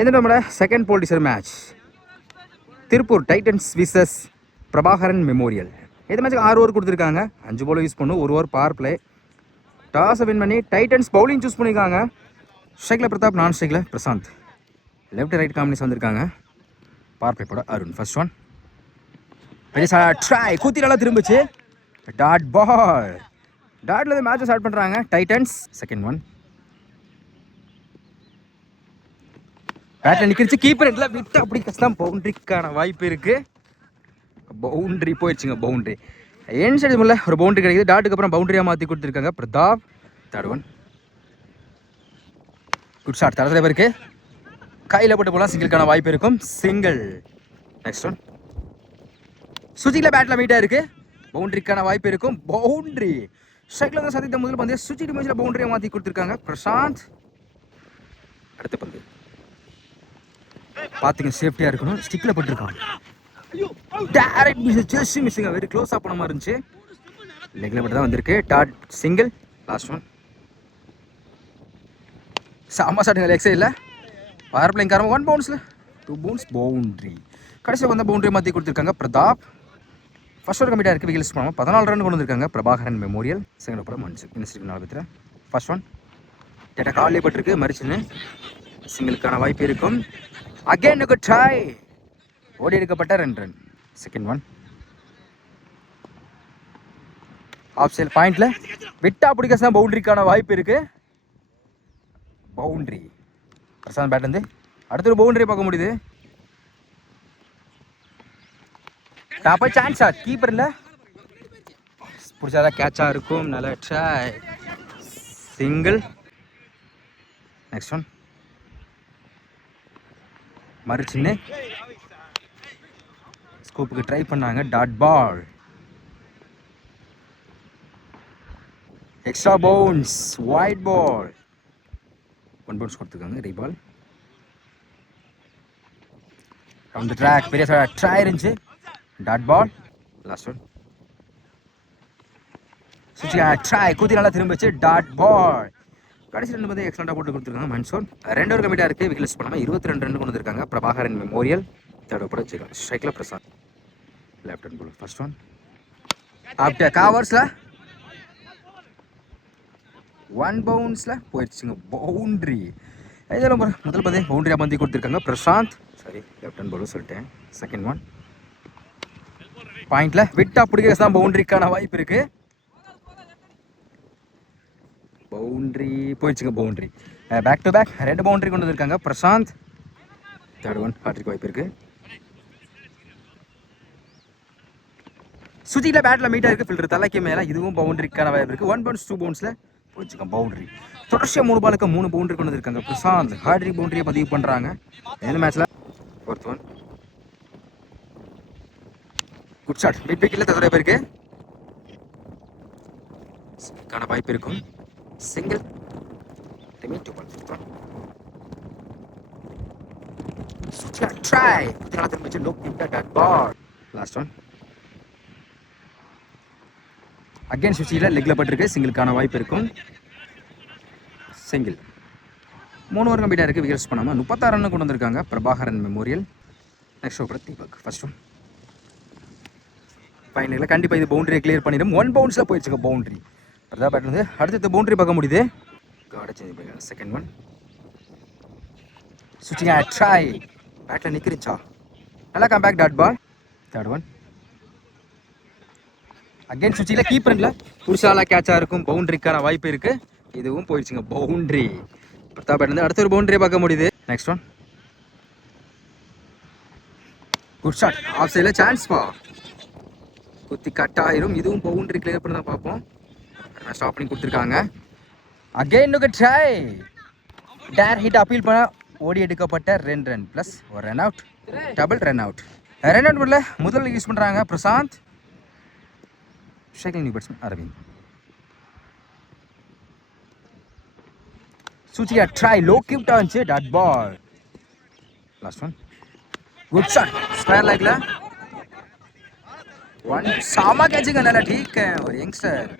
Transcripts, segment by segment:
இந்த நம்மளோட செகண்ட் போல்டிசர் match Tiruppur Titans versus Prabhakaran Memorial. இந்த மேட்ச்சுக்கு 6 ஓவர் கொடுத்துருக்காங்க. 5 பால் யூஸ் பண்ணும், 1 ஓவர் பவர் பிளே. டாஸை வின் பண்ணி டைட்டன்ஸ் பவுலிங் சூஸ் பண்ணியிருக்காங்க. ஸ்ட்ரைக்கில் பிரதாப், நான் ஸ்ட்ரைக்கில் பிரசாந்த். லெஃப்ட் ரைட் காம்பினேஷன் வந்திருக்காங்க. பவர் பிளே போட அருண். ஃபர்ஸ்ட் ஒன் பெரிய ட்ரை கூத்தி நல்லா திரும்பிச்சு. Dot ball. டாட்ல இருந்து மேட்சை ஸ்டார்ட் பண்ணுறாங்க டைட்டன்ஸ். செகண்ட் ஒன் பேட்டில் நிற்கிருச்சு. கீப்பர் இடத்துல விட்டு அப்படி கஷ்டம். பவுண்ட்ரிக்கான வாய்ப்பு இருக்குது. பவுண்ட்ரி போயிடுச்சுங்க. பவுண்ட்ரி என் சைடு முல்ல ஒரு பவுண்ட்ரி கிடைக்குது. டாட்டுக்கு அப்புறம் பவுண்டரியாக மாற்றி கொடுத்துருக்காங்க Pratap. Third one good shot. தரத்தில் இருக்கு கையில் போட்டு போகலாம். சிங்கிளுக்கான வாய்ப்பு இருக்கும். சிங்கிள். நெக்ஸ்ட் ஒன் சுஜியில் பேட்டில் மீட்டாக இருக்குது. பவுண்ட்ரிக்கான வாய்ப்பு இருக்கும். பவுண்ட்ரி. ஸ்ட்ரைக்கில் தான் சதித்த முதல் பந்து சுஜி மேட்சில் பவுண்டரியை மாற்றி கொடுத்துருக்காங்க பிரசாந்த். அடுத்த பந்து பார்த்துங்க, சேஃப்டியாக இருக்கணும். ஸ்டிக்கில் பட்டுருக்காங்க. டேரக்ட் மிஸ், ஜஸ்ட் மிஸ்ஸிங்க. வெரி க்ளோஸாக போன மாதிரி இருந்துச்சு. லெக்கில் மட்டும் தான் வந்திருக்கு. Dot single. லாஸ்ட் ஒன் சாமா ஷாட்டுங்க. லெக் சைடில் பவர் பிளேயிங் காரணம் 1 பவுன்ஸில் 2 பவுன்ஸ் பவுண்ட்ரி. கடைசியில் வந்த பவுண்டரி மாற்றி கொடுத்துருக்காங்க பிரதாப். ஃபர்ஸ்ட் ஒரு கம்மிட்டாக இருக்குது. விகில்ஸ் பண்ணாமல் 14 ரன் கொண்டு வந்திருக்காங்க பிரபாகரன் மெமோரியல். செகண்ட் அப்புறம் மன்சு மினிஸ்ட்ரி 4 பேர். ஃபர்ஸ்ட் ஒன் டேட்டா காலே பட்டிருக்கு. மறிச்சுன்னு சிங்கிளுக்கான வாய்ப்பு இருக்கும். Again try. ஓடி எடுக்கப்பட்ட 2 ரன். செகண்ட் ஒன் ஆஃப் சைல் பாயிண்ட்ல விட்டா பிடிக்க பவுண்டரிக்கான வாய்ப்பு இருக்கு. பவுண்டரி. பிரசாந்த் பேட் வந்து அடுத்த ஒரு பவுண்டரி பார்க்க முடியுது. டாப்பா சான்ஸா கீப்பர்ல பிடிச்சாதான் கேட்சா இருக்கும். நல்ல ட்ரை. சிங்கிள். நெக்ஸ்ட் ஒன் மறுச்சின்னு ஸ்கூப்புக்கு ட்ரை பண்ணாங்க. Dot ball. Extra bounce. Wide ball. 1 bounce கொடுத்துருக்காங்க. ரீபால். Round track. பெரிய ட்ரை இருந்துச்சு. Dot ball. Last one try கூத்தி நல்லா திரும்பிச்சு. டாட் பால். கடைசி 2 வந்து எக்ஸலண்டாக போட்டு கொடுத்துருக்காங்க மன்சூன். 2 ஒரு கம்மிட்டாக இருக்குது. விகில்ஸ் பண்ணாமல் 22 ரன் கொண்டு வந்திருக்காங்க பிரபாகரன் மெமோரியல். தேர்ட் ஓவர் வச்சுக்கலாம். ஸ்ட்ரைக்கில் Prashanth. Left hand ball. First one after கவர்ஸில் 1 பவுன்ஸில் போயிடுச்சுங்க. பவுண்ட்ரி. இதில் முதல் பந்தே பவுண்டரியாக பந்தி கொடுத்துருக்காங்க பிரசாந்த். சாரி, லெஃப்ட் ஹேண்ட் பாலும் சொல்லிட்டேன். செகண்ட் ஒன் பாயிண்டில் விட்டா பிடிக்க தான் பவுண்டரிக்கான வாய்ப்பு இருக்குது. பவுண்ட்ரி போயிடுச்சுங்க. Boundary. Back to back 2 boundary கொண்டு வந்திருக்காங்க பிரசாந்த். தேர்ட் ஒன் ஹாட்ரிக் வாய்ப்பு இருக்கு. சுஜியில் பேட்டில் மீட்டாக இருக்குது. ஃபில்டர் தலைக்கு மேலே இதுவும் பவுண்டரிக்கான வாய்ப்பு இருக்குது. 1 பவுன்ஸ் 2 பவுன்ஸில் போயிடுச்சுங்க. பவுண்டரி. தொடர்ச்சியாக 3 பாலுக்கு 3 பவுண்டரி கொண்டு வந்திருக்காங்க பிரசாந்த். ஹாட்ரிக் பவுண்டரியை பதிவு பண்ணுறாங்க இந்த மேட்ச்சில். Fourth one good shot. Mid விக்கெட்டில் தவிர பேருக்கு கான வாய்ப்பு இருக்கும். Single. Try. Last one again சுவிட்சில் லெக்ல பட்டிருக்கு. சிங்கிளுக்கான வாய்ப்பு இருக்கும். சிங்கிள். 3 ஓவர் கம்ப்ளீட்டாக இருக்குது. விகல்ஸ் பண்ணாமல் 36 ரன் கொண்டு வந்திருக்காங்க Prabhakaran Memorial. Next over Deepak. First one ஃபைனலில் கண்டிப்பாக இது பவுண்டரியை கிளியர் பண்ணிடும். 1 பவுன்ஸில் போயிடுச்சுங்க. பவுண்டரி. பிரதாப் பேட் வந்து அடுத்த பவுண்டரி பார்க்க முடியுது. கார்டை சேஞ்ச் பண்ணிக்கலாம். செகண்ட் ஒன் சுவிட்சிங் ட்ரை. பேட்டில் நிற்கிருச்சா நல்லா comeback. Dot ball. Third one again சுவிட்சில் கீப்பரில் புதுசாக கேட்சாக இருக்கும். பவுண்டரிக்கான வாய்ப்பு இருக்குது. இதுவும் போயிடுச்சுங்க. பவுண்டரி. பிரதாப் பேட் வந்து அடுத்த ஒரு பவுண்டரியை பார்க்க முடியுது. Next one good shot. Off சைடில் சான்ஸ் பா குத்தி கட் ஆயிரும். இதுவும் பவுண்டரி கிளியர் பண்ணி தான் பார்ப்போம். ஸ்டாப் பண்ணி கொடுத்துருக்காங்க. Again try. டேர் ஹிட் அப்பீல் பண்ண ஓடி எடுக்கப்பட்ட 2 ரன் ப்ளஸ் ஒரு run out. Double run out. Run out பண்ணல முதல்ல யூஸ் பண்ணுறாங்க பிரசாந்த். ஷேக்கிங் நியூ பேட்ஸ்மேன் அரவிந்த். சுச்சியா ட்ரை. லோ கிப்டா இருந்துச்சு. Dot ball. Last one good shot. Square லைக்ல 1 சாமா கேட்சுங்க. நல்லா டீக். ஒரு யங்ஸ்டர்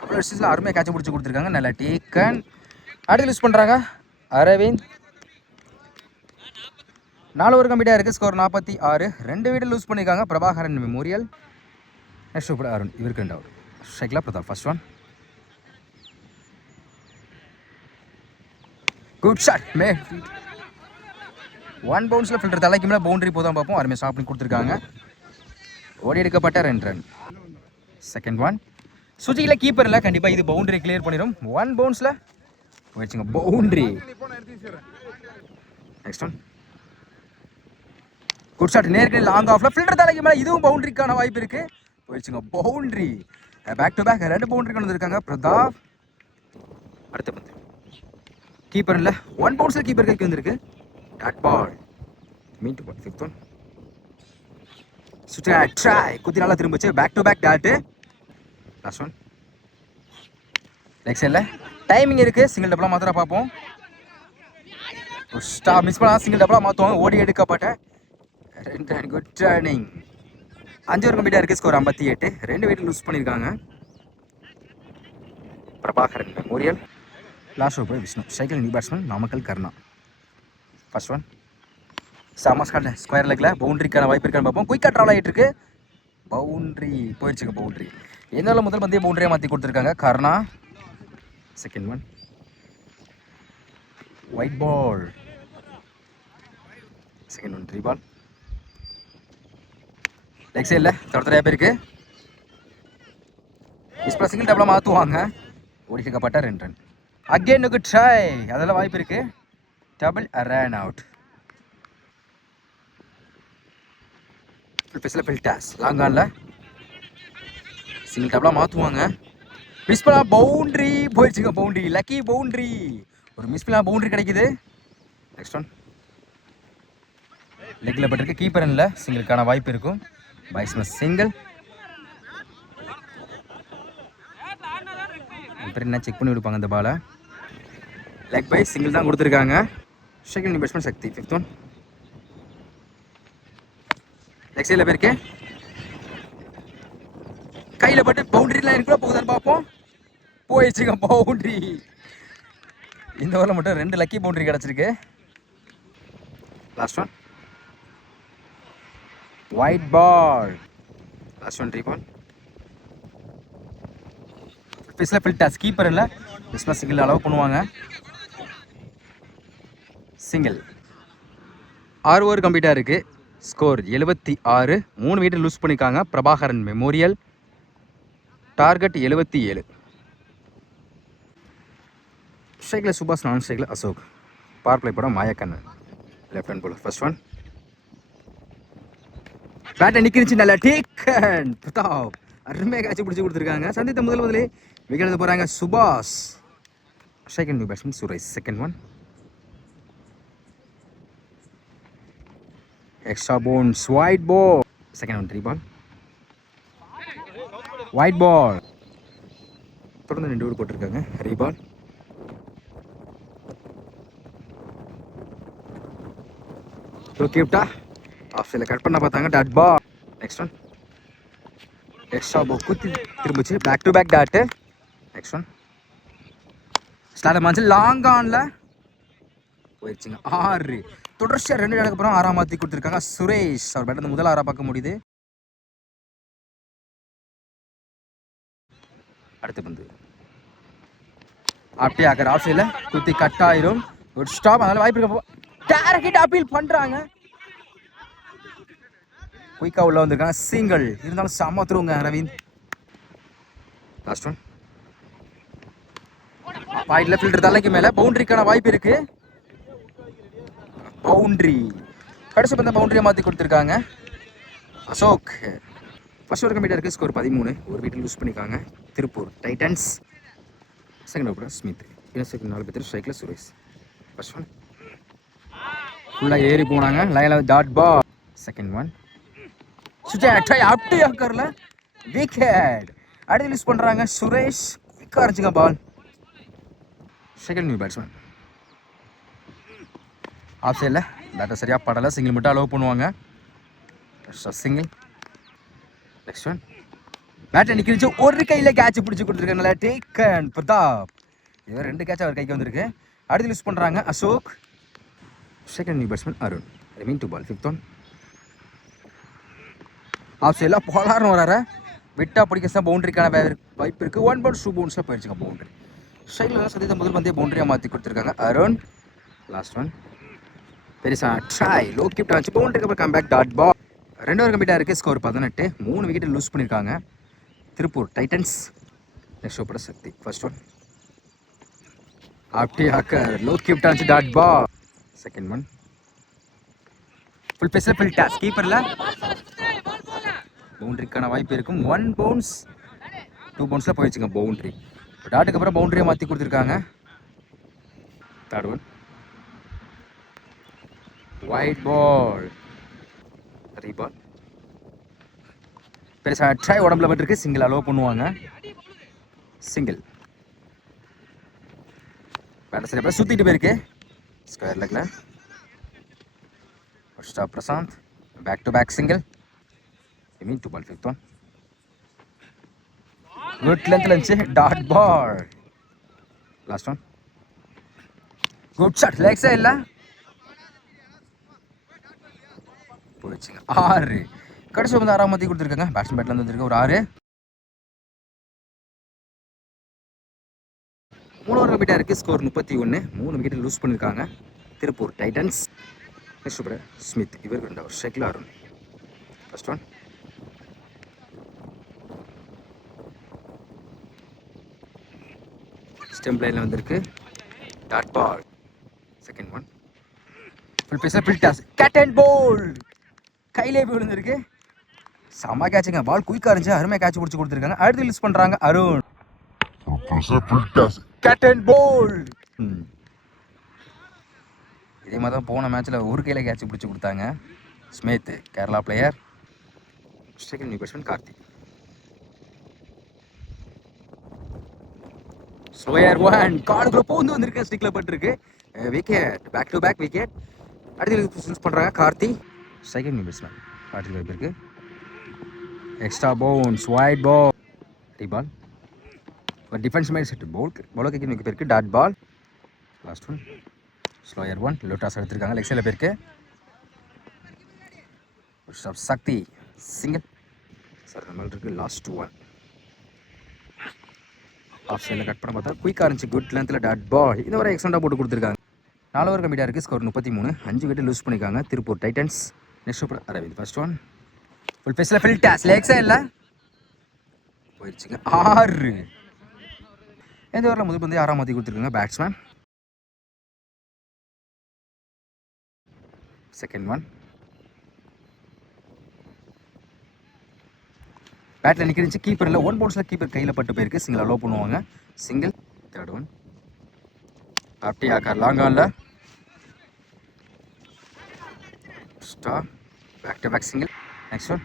அவ்வளோ விஷயத்தில் அருமையாக கேட்சை பிடிச்சி கொடுத்துருக்காங்க. நல்லா டீக்கன். அடுத்து யூஸ் பண்ணுறாங்க அரவிந்த். 4 ஓவர் கம்ப்ளீட்டாக இருக்குது. ஸ்கோர் 46. 2 விக்கெட் லூஸ் பண்ணியிருக்காங்க Prabhakaran Memorial. Next over Arun, இவருக்கு 2 அவுட். ஸ்ட்ரைக்கில் Pratap first one. Good shot மே 1 பவுன்ஸில் ஃபில்டர் தலைக்கு மேலே பவுண்டரி போதான் பார்ப்போம். அருமையாக ஸ்டாப் பண்ணி கொடுத்துருக்காங்க. ஓடி எடுக்கப்பட்ட 2 ரன். Second one. சுஜியில் கீப்பர் இல்லை, கண்டிப்பாக இது பவுண்டரி கிளியர் பண்ணிடும். 1 பவுன்ஸில் போயிடுச்சுங்க boundary. Next one. Good shot நேருக்கு லாங் ஆஃப்ல ஃபில்டர் தலைக்கு மேலே, இதுவும் பவுண்டரிக்கான வாய்ப்பு இருக்குது. போயிடுச்சுங்க boundary. Back to back 2 boundary கொண்டு வந்திருக்காங்க பிரதாப். அடுத்த பந்து கீப்பர் இல்லை, 1 பவுன்ஸில் கீப்பர் கைக்கு வந்திருக்கு. Dot ball mean two ball. Fifth one. சுற்றி ட்ரை குத்தி நல்லா திரும்பிச்சு. Back to back dot. Last one. Leg சைடில் டைமிங் இருக்குது. சிங்கிள் டபுளாக மாத்திரம் பார்ப்போம். ஸ்டாப் மிஸ் பண்ணால் சிங்கிள் டபுளாக மாற்றுவாங்க. ஓடி எடுக்கப்பட்ட 2 ரன். Good turning. 5 ஓவர் கம்ப்ளீட்டாக இருக்குது. ஸ்கோர் 58. 2 விக்கெட் லூஸ் பண்ணியிருக்காங்க பிரபாகரன் மெமோரியல். லாஸ்ட் ஓவர் போய் விஷ்ணு. சைக்கிள் new batsman Namakkal Karna. First one. சாமாஸ்கார்ல ஸ்கொயர் லெக்கில் பவுண்டரிக்கான வாய்ப்பு இருக்கான்னு பார்ப்போம். குயிக்காக ட்ராவல் ஆகிட்டு இருக்கு. பவுண்டரி போயிடுச்சுங்க பவுண்டரி. எந்தாலும் முதல் பந்தே பவுண்டரியாக மாற்றி கொடுத்துருக்காங்க Karna. Second one. Wide ball. Second one. 3 ball. Leg சைடில் தொடர்ச்சியாக பேருக்கு இப்போ சிங்கிள் டபுளாக மாற்றுவாங்க. ஓடிக்கப்பட்ட 2 ரன். அகெயினுக்கு ட்ரை, அதெல்லாம் வாய்ப்பு இருக்கு. Double run out. டாஸ் லாங் ஆன்ல சிங்கிள் டபுளாக மாற்றுவாங்க. மிஸ் பண்ணா பவுண்டரி போயிடுச்சுங்க பவுண்டரி. Lucky boundary. ஒரு மிஸ் பண்ணா பவுண்டரி கிடைக்குது. Next one. லெக்கில் பட்டிருக்கு. கீப்பர் இல்லை, சிங்கிளுக்கான வாய்ப்பு இருக்கும். Batsman single. அப்புறம் என்ன செக் பண்ணி கொடுப்பாங்க இந்த பாலை. லெக் பை சிங்கிள் தான் கொடுத்துருக்காங்க. Second batsman Sakthi. Fifth one. Leg சைடில் போயிருக்கு. கையில் பட்டு பவுண்டரிலாம் இருக்குள்ள போகுதான்னு பார்ப்போம். போயிடுச்சுங்க பவுண்டரி. இந்த ஓவரில் மட்டும் 2 லக்கி பவுண்டரி கிடச்சிருக்கு. Last one. Wide ball. Last one. 3 ball. பிஸ்ல ஃபில்டாஸ் கீப்பர் இல்லை, பிஸ்ல சிங்கிள் அளவு பண்ணுவாங்க. சிங்கிள். 6 ஓவர் கம்ப்ளீட்டாக இருக்குது. ஸ்கோர் 76. 3 விக்கெட் லூஸ் பண்ணியிருக்காங்க பிரபாகரன் மெமோரியல். டார்கெட் 77. ஸ்ட்ரைக்கில் சுபாஷ், நான் ஸ்ட்ரைக்கில் அசோக். பவர் பிளே படம் Mayakannan. Left hand bowler. First one. பேட்டை நிற்கிருச்சு நல்லா. டேக்கன் பிரதாப். அருமையாக கேட்ச் பிடிச்சி கொடுத்துருக்காங்க. சந்தித்த முதலே விக்கெட் எடுத்து போகிறாங்க Subash. Second new batsman Suresh. Second one. Extra bounce. Wide ball. Second one. 3 ball. Wide ball. தொடர்ந்து 2 ஓவர் போட்டிருக்காங்க. ரீபால். கியூப்டா ஆஃப் சைடில் கட் பண்ண பார்த்தாங்க. Dot ball. Next one. Extra ball குத்தி திரும்பிச்சு. Back to back dot. Next one. ஸ்டார்ட் மாச்சு லாங் ஆன்ல போயிடுச்சுங்க. 6. தொடர்ச்சியாக 2 இடத்துக்கு அப்புறம் 6ஆம் மாற்றி கொடுத்துருக்காங்க சுரேஷ். அவர் பேட்டர் முதல் 6ஆக பார்க்க முடியுது. அடுத்த பந்து அப்படியே ஆக்கிற ஆஃப் சைடில் குத்தி கட் ஆயிரும். ஒரு ஸ்டாப். அதனால வாய்ப்பு இருக்க டேரக்ட் அப்பீல் பண்ணுறாங்க. குயிக்காக உள்ள வந்திருக்காங்க. சிங்கிள். இருந்தாலும் செம்ம த்ரூங்க ரவீந்த். Last one. பாயிண்ட்ல ஃபில்டர் தலைக்கு மேலே பவுண்டரிக்கான வாய்ப்பு இருக்கு. பவுண்டரி. கடைசி பந்த பவுண்டரியை மாற்றி கொடுத்துருக்காங்க அசோக். ஃபர்ஸ்ட் ஓவர் கம்ப்ளீட்டாக இருக்குது. ஸ்கோர் 13. 1 விக்கெட் லூஸ் பண்ணியிருக்காங்க Tiruppur Titans. Second over Smith. Second 4 பேர். ஸ்ட்ரைக்கில் சுரேஷ். First one. ஃபுல்லாக ஏறி போனாங்க. லைனில் dot ball. Second one. Suja அப்படி ஆக்கரில் விக்கெட். அடுத்து யூஸ் பண்ணுறாங்க சுரேஷ். குயிக்காக இருந்துச்சுங்க ball. Second new batsman off சைடில் பேட்டர் சரியாக படலை. சிங்கிள் மட்டும் அலோவ் பண்ணுவாங்க. சிங்கிள். Next one. பேட்டர் நிற்கிச்சு. ஒரு கையில் கேட்ச் பிடிச்சி கொடுத்துருக்காங்க. டேக்கன் பிரதாப். இவர் 2 கேட்ச் அவர் கைக்கு வந்திருக்கு. அடுத்து யூஸ் பண்ணுறாங்க Ashok. Second new batsman Arun. Remain 2 ball. 5th one. Off சைடில் போலார்னு வராரு. விட்டா பிடிக்க பவுண்டரிக்கான வாய்ப்பு இருக்குது. 1 பவுன்ஸ் 2 பவுன்ஸாக போயிடுச்சுங்க பவுண்டரி. சைடில் சதீத முதல் பந்தே பவுண்டரியாக மாற்றி கொடுத்துருக்காங்க. Arun last one. பெருசா ட்ரை லோ கிப்ட் ஆச்சு. பவுண்டரிக்கு அப்புறம் come back dot ball. 2 over கம்ப்ளீட்டாக இருக்குது. ஸ்கோர் 18. 3 விக்கெட் லூஸ் பண்ணியிருக்காங்க Tiruppur Titans. Next over Sakthi. First one ஆப்டி ஹாக்கர் லோ கிப்ட் ஆச்சு dot ball. Second one full பேஸில் ஃபுல் டாஸ். கீப்பரில் பவுண்டரிக்கான வாய்ப்பு இருக்கும். 1 பவுன்ஸ் 2 பவுன்ஸில் போயிடுச்சுங்க பவுண்டரி. டாட்டுக்கு அப்புறம் பவுண்டரியை மாற்றி கொடுத்துருக்காங்க. Third one wide ball. Reball பெருசா ட்ரை உடம்புல பட்டிருக்கு. சிங்கிள் அலோவ் பண்ணுவாங்க. சிங்கிள் பேட்டர் சரி சுற்றிட்டு போயிருக்கு. ஸ்கொயர் லெக்ல stop Prashanth. Back to back single. Mean 2 ball. 5th one good லென்த்ல இருந்துச்சு dot ball. Last one good shot leg சைடில் போயிடுச்சுங்க. 6. கடைசி வந்து 6ஆம் மத்தி கொடுத்துருக்காங்க. பேட்ஸ்மேன் பேட்லேருந்து வந்துருக்கு ஒரு 6. 3 ஓவர் கம்ப்ளீட்டாக இருக்குது. ஸ்கோர் 31. 3 விக்கெட் லூஸ் பண்ணியிருக்காங்க Tiruppur Titans. Next over Smith. இவருக்கு 2 ஓவர். ஷெக்கில் அருண். ஃபர்ஸ்ட் ஒன் ஸ்டெம்ப் லைனில் வந்திருக்கு dot ball. Second one full பேஸில் full toss. Caught and bowled கையிலே போய் விழுந்திருக்கு. செம்ம கேட்சுங்க. பால் குயிக்காக இருந்துச்சு. அருமையாக கேட்ச் பிடிச்சி கொடுத்துருக்காங்க. அடுத்து ரிலீஸ் பண்ணுறாங்க அருண். கேட் அண்ட் போல். இதே மாதிரி தான் போன மேட்ச்சில் ஒரு கையில் கேட்ச் பிடிச்சி கொடுத்தாங்க Smith, Kerala player. Second new batsman Karthik. Slower one காலுக்குள்ள பூந்து வந்திருக்கு. ஸ்டிக்கில் பட்டிருக்கு. Wicket. Back to back wicket. அடுத்து ரிலீஸ் பண்ணுறாங்க Karthi. Second new batsman Karthik வாய்ப்பு இருக்குது. Extra bounce wide ball. Reball ஒரு டிஃபென்ஸ் மேட் செட் பவுலர் கேட்க வைக்க பேருக்கு dot ball. Last one slower one low டாஸ் எடுத்திருக்காங்க. லெக் சைடில் பேருக்கு சக்தி சிங்கிள். சார் நம்ம இருக்குது லாஸ்ட் ஒன். ஆஃப் சைடில் கட் பண்ண பார்த்தா குயிக்காக இருந்துச்சு. குட் லென்த்தில் டாட் பால். இந்த வரை எக்ஸ்ட்ரா போட்டு கொடுத்துருக்காங்க. 4 ஓவர் கம்ப்ளீட்டாக இருக்குது. ஸ்கோர் 33. 5 விக்கெட் லூஸ் பண்ணியிருக்காங்க Tiruppur Titans. Next over Aravind. First one full பேஸில் ஃபுல் டாஸ். லெக் சைடில் போயிடுச்சுங்க. 6. இந்த ஓவரில் முதல் பந்து 6ஆம் மத்தி கொடுத்துருக்காங்க பேட்ஸ்மேன். செகண்ட் ஒன் பேட்டில் நிற்கிருந்துச்சு. கீப்பரில் 1 பவுன்ஸில் கீப்பர் கையில் பட்டு போயிருக்கு. சிங்கிள் அலோவ் பண்ணுவாங்க. சிங்கிள். தேர்ட் ஒன் அப்படி ஆக்கார் லாங் ஆனில் ஸ்டார். Back to back single. Next one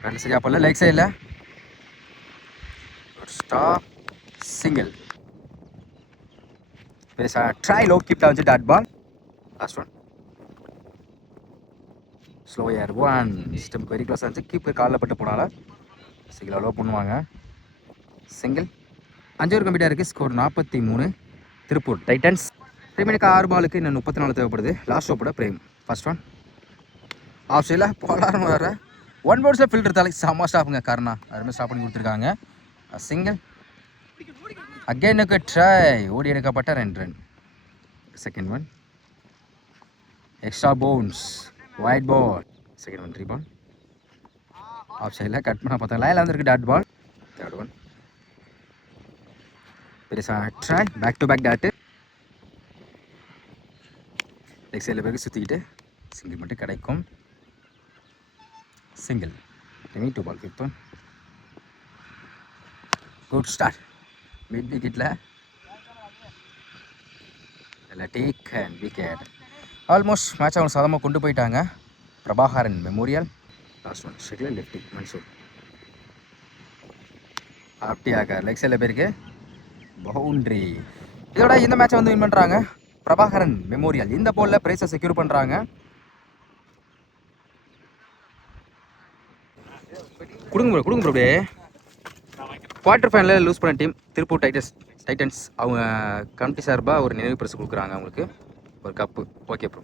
பேட்டில் சரியாக போடல. லெக் சைடில் ஸ்டார் சிங்கிள். பெருசா ட்ரை லோ கீப்டாக வச்சு dot ball. Last one slower one stump very close ஆச்சு. கீப்பர் காலில் பட்டு போனால சிங்கிள் அலோவ் பண்ணுவாங்க. சிங்கிள். 5 ஓவர் கம்ப்ளீட்டாக இருக்குது. ஸ்கோர் 43. திருப்பூர் டைட்டன்ஸ். ரிமைனுக்கு 6 பாலுக்கு இன்னும் 34 தேவைப்படுது. லாஸ்ட் ஓப்போட பிரேம். ஃபர்ஸ்ட் ஒன் ஆஃப் சைடில் போலார்னு வர 1 பவுன்ஸில் ஃபில்டர் தலைக்கு செம்ம ஸ்டாப்புங்க. காரணா அருமையாக ஸ்டாப் பண்ணி கொடுத்துருக்காங்க. சிங்கிள். அகெயினுக்கு ட்ரை ஓடி எடுக்கப்பட்ட 2 run. Second one extra bounce wide ball. Second one reball. Off சைடில் கட் பண்ண பார்த்தா லைனில் வந்துருக்கு டாட் பால். தேர்ட் ஒன் பெருசாக try back to back dot. Leg சைடில் பிறகு சுற்றிக்கிட்டு சிங்கிள் மட்டும் கிடைக்கும். Single. Remain 2 ball. 5th one good start. Mid விக்கெட்டில் take and wicket. Almost match அவங்க சாதமாக கொண்டு போயிட்டாங்க பிரபாகரன் மெமோரியல். லாஸ்ட் ஒன் ஷெக்கில் லெஃப்டி மன்சூர். அப்படியாக லெக் சைடில் பேருக்கு பவுண்ட்ரி. இதோட இந்த மேட்சை வந்து வின் பண்ணுறாங்க பிரபாகரன் மெமோரியல். இந்த போலில் ப்ரைஸை செக்யூர் பண்ணுறாங்க. கொடுங்க ப்ரோ அப்படியே. குவார்ட்டர் ஃபைனலில் லூஸ் பண்ண டீம் திருப்பூர் டைட்டன்ஸ் அவங்க கமிட்டி சார்பாக ஒரு நினைவு பரிசு கொடுக்குறாங்க அவங்களுக்கு ஒரு கப்பு. Okay bro.